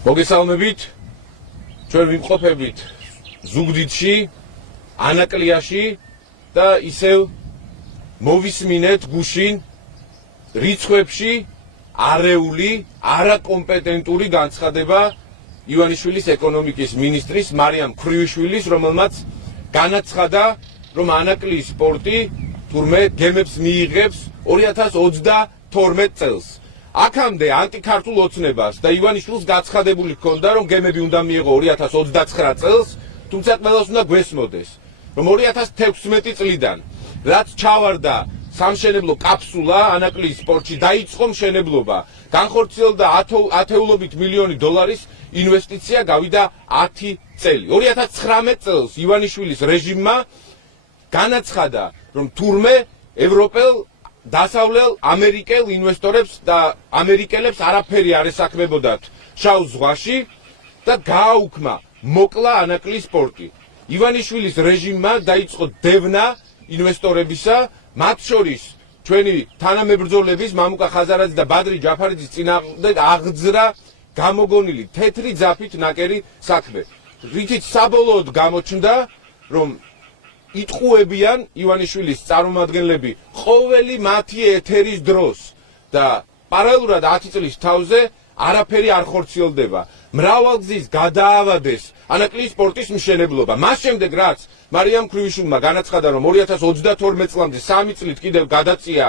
მოგესალმებით, ჩვენ ვიმყოფებით ზუგდიდში, ანაკლიაში და ისევ მოვისმინეთ გუშინ რიცხვებში არეული, არაკომპეტენტური განცხადება ივანიშვილის ეკონომიკის მინისტრის მარიამ ქრუიშვილის, რომელმაც განაცხადა, რომ ანაკლიის სპორტი თურმე გემებს მიიღებს 2022 წელს. აქამდე ანტიქართულ ოცნებას და ივანიშვილს გაცხადებული ჰქონდა, რომ გემები უნდა მიიღო 2029 წელს, თუმცა ყველას უნდა გვესმოდეს, რომ 2016 წლიდან რაც ჩავარდა სამშენებლო კაფსულა ანაკლიის სპორტში, დაიწყო მშენებლობა, განხორციელდა ათეულობით მილიონი დოლარის ინვესტიცია, გავიდა 10 წელი. 2019 წელს ივანიშვილის რეჟიმმა განაცხადა, რომ თურმე ევროპელ დასავლელ ამერიკელ ინვესტორებს და ამერიკელებს არაფერი არ ესაქმებოდათ შავ ზღვაში და გააუქმა, მოკლა ანაკლიის სპორტი. ივანიშვილის რეჟიმმა დაიწყო დევნა ინვესტორებისა, მათ შორის ჩვენი თანამებრძოლების მამუკა ხაზარაძის და ბადრი ჯაფარიძის წინააღმდეგ აღძრა გამოგონილი თეთრი ძაფით ნაკერი საქმე. რითიც საბოლოოდ გამოჩნდა, რომ იტყუებიან ივანიშვილის წარმომადგენლები ყოველი მათი ეთერის დროს და პარალელურად 10 წლის თავზე არაფერი არ ხორციელდება. მრავალგზის გადაავადეს ანაკლიის სპორტის მშენებლობა. მას შემდეგ რაც მარიამ ქრუიშვილმა განაცხადა, რომ 2022 წლამდე 3 წლით კიდევ გადაწია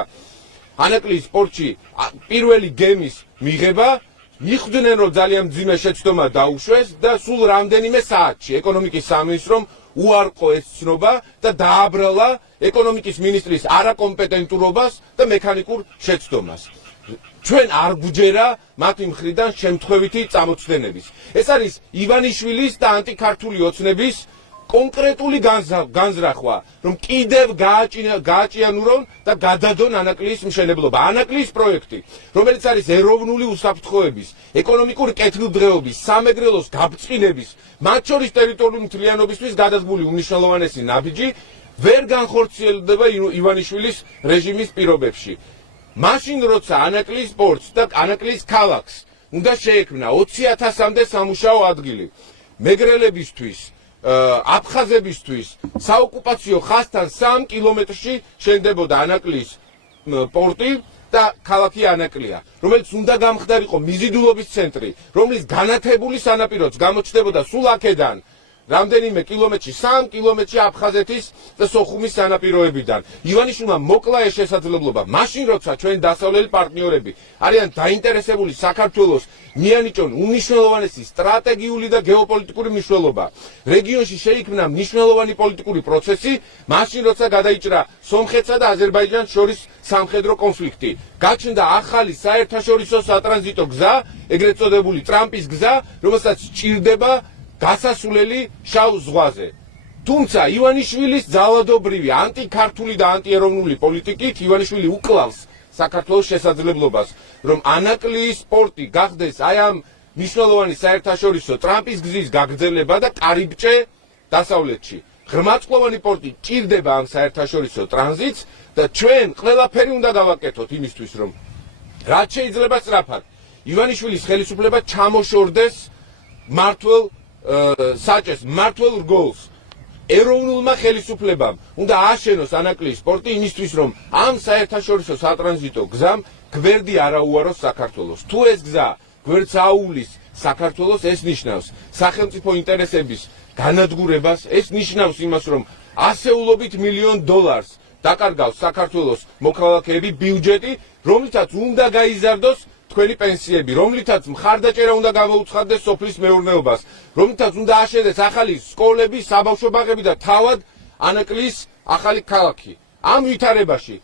ანაკლიის სპორტში პირველი გემის მიღება, მიხვდნენ, რომ ძალიან მძიმე შეცდომა დაუშვეს და სულ რამდენიმე საათში ეკონომიკის სამინისტრომ უარყო ეს ცნობა და დააბრალა ეკონომიკის მინისტრის არაკომპეტენტურობას და მექანიკურ შეცდომას. ჩვენ არ გვჯერა მათი მხრიდან შემთხვევითი წამოწდენების. ეს არის ივანიშვილის და ანტიქართული ოცნების კონკრეტული განზრახვა, რომ კიდევ გააჭიანურონ და გადადონ ანაკლიის მშენებლობა. ანაკლიის პროექტი, რომელიც არის ეროვნული უსაფრთხოების, ეკონომიკური კეთილდღეობის, სამეგრელოს გაბწყინების, მათ შორის ტერიტორიული მთლიანობისთვის გადადგმული უმნიშვნელოვანესი ნაბიჯი ვერ განხორციელდება ივანიშვილის რეჟიმის პირობებში. მაშინ როცა ანაკლიის სპორტს და ანაკლიის ქალაქს უნდა შეექმნა 20,000-მდე სამუშაო ადგილი, მეგრელებისთვის, აფხაზებისთვის საოკუპაციო ხაზთან 3 კილომეტრში შენდებოდა ანაკლიის პორტი და ქალაქი ანაკლია, რომელიც უნდა გამხდარიყო მიზიდულობის ცენტრი, რომლის განათებული სანაპიროც გამოჩნდებოდა სულ აქედან რამდენიმე კილომეტრში, 3 კილომეტრში აფხაზეთის და სოხუმის სანაპიროებიდან. ივანიშვილმა მოკლა ეს შესაძლებლობა, მაშინ როცა ჩვენი დასავლელი პარტნიორები არიან დაინტერესებული საქართველოს მიანიჭონ უმნიშვნელოვანესი სტრატეგიული და გეოპოლიტიკური მნიშვნელობა. რეგიონში შეიქმნა მნიშვნელოვანი პოლიტიკური პროცესი, მაშინ როცა გადაიჭრა სომხეთსა და აზერბაიჯანს შორის სამხედრო კონფლიქტი. გაჩნდა ახალი საერთაშორისო სატრანზიტო გზა, ეგრეთ წოდებული ტრამპის გზა, რომელსაც სჭირდება გასასვლელი შავ ზღვაზე. თუმცა ივანიშვილის ძალადობრივი ანტიქართული და ანტიეროვნული პოლიტიკით ივანიშვილი უკლავს საქართველოს შესაძლებლობას, რომ ანაკლიის სპორტი გახდეს აი ამ მნიშვნელოვანი საერთაშორისო ტრამპის გზის გაგრძელება და კარიბჭე დასავლეთში. ღრმაწყლოვანი პორტი ჭირდება ამ საერთაშორისო ტრანზიტს და ჩვენ ყველაფერი უნდა გავაკეთოთ იმისთვის, რომ რაც შეიძლება სწრაფად ივანიშვილის ხელისუფლება ჩამოშორდეს მართლ საჭეს მართლ რგოლს. ეროვნულმა ხელისუფლებამ უნდა ააშენოს ანაკლიის სპორტი იმისთვის, რომ ამ საერთაშორისო სატრანზიტო გზამ გვერდი არ აუაროს საქართველოს. თუ ეს გზა გვერდს აუვლის საქართველოს, ეს ნიშნავს სახელმწიფო ინტერესების განადგურებას, ეს ნიშნავს იმას, რომ ასეულობით მილიონ დოლარს დაკარგავს საქართველოს მოქალაქეები ბიუჯეტი, რომლითაც უნდა გაიზარდოს თქვენი პენსიები, რომლითაც მხარდაჭერა უნდა გამოუცხადდეს სოფლის მეურნეობას, რომლითაც უნდა აშენდეს ახალი სკოლები, საბავშვო ბაღები და თავად ანაკლიის ახალი ქალაქი. ამ ვითარებაში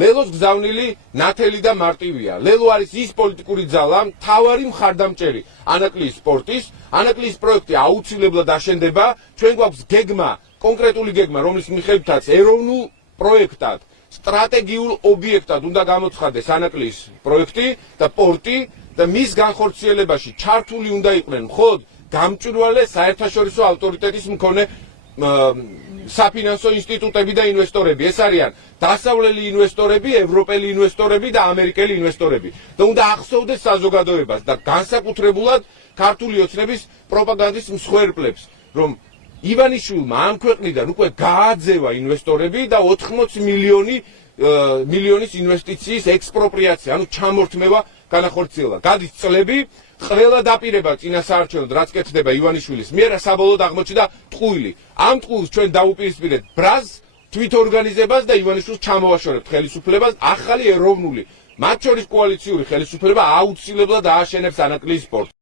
ლელოს გზავნილი ნათელი და მარტივია. ლელო არის ის პოლიტიკური ძალა, მთავარი მხარდამჭერი ანაკლიის სპორტის. ანაკლიის პროექტი აუცილებლად აშენდება. ჩვენ გვაქვს გეგმა, კონკრეტული გეგმა, რომლის მიხედვითაც ეროვნულ პროექტად, სტრატეგიულ ობიექტად უნდა გამოცხადდეს ანაკლიის პროექტი და პორტი და მის განხორციელებაში ჩართული უნდა იყვნენ მხოლოდ გამჭვირვალე საერთაშორისო ავტორიტეტის მქონე საფინანსო ინსტიტუტები და ინვესტორები. ეს არიან დასავლელი ინვესტორები, ევროპელი ინვესტორები და ამერიკელი ინვესტორები. და უნდა ახსოვდეს საზოგადოებას და განსაკუთრებულად ქართული ოცნების პროპაგანდის მსხვერპლებს, რომ ივანიშვილმა ამ ქვეყნიდან უკვე გააძევა ინვესტორები და 80 მილიონის ინვესტიციის ექსპროპრიაცია, ანუ ჩამორთმევა განახორციელა. გადის წლები, ყველა დაპირება წინასაარჩევნოდ რაც კეთდება ივანიშვილის მიერ, საბოლოოდ აღმოჩნდა ტყუილი. ამ ტყუილს ჩვენ დაუპირისპირეთ ბრაზს, თვითორგანიზებას და ივანიშვილს ჩამოვაშორებთ ხელისუფლებას, ახალი ეროვნული, მათ შორის კოალიციური ხელისუფლება აუცილებლად ააშენებს ანაკლიის პორტს.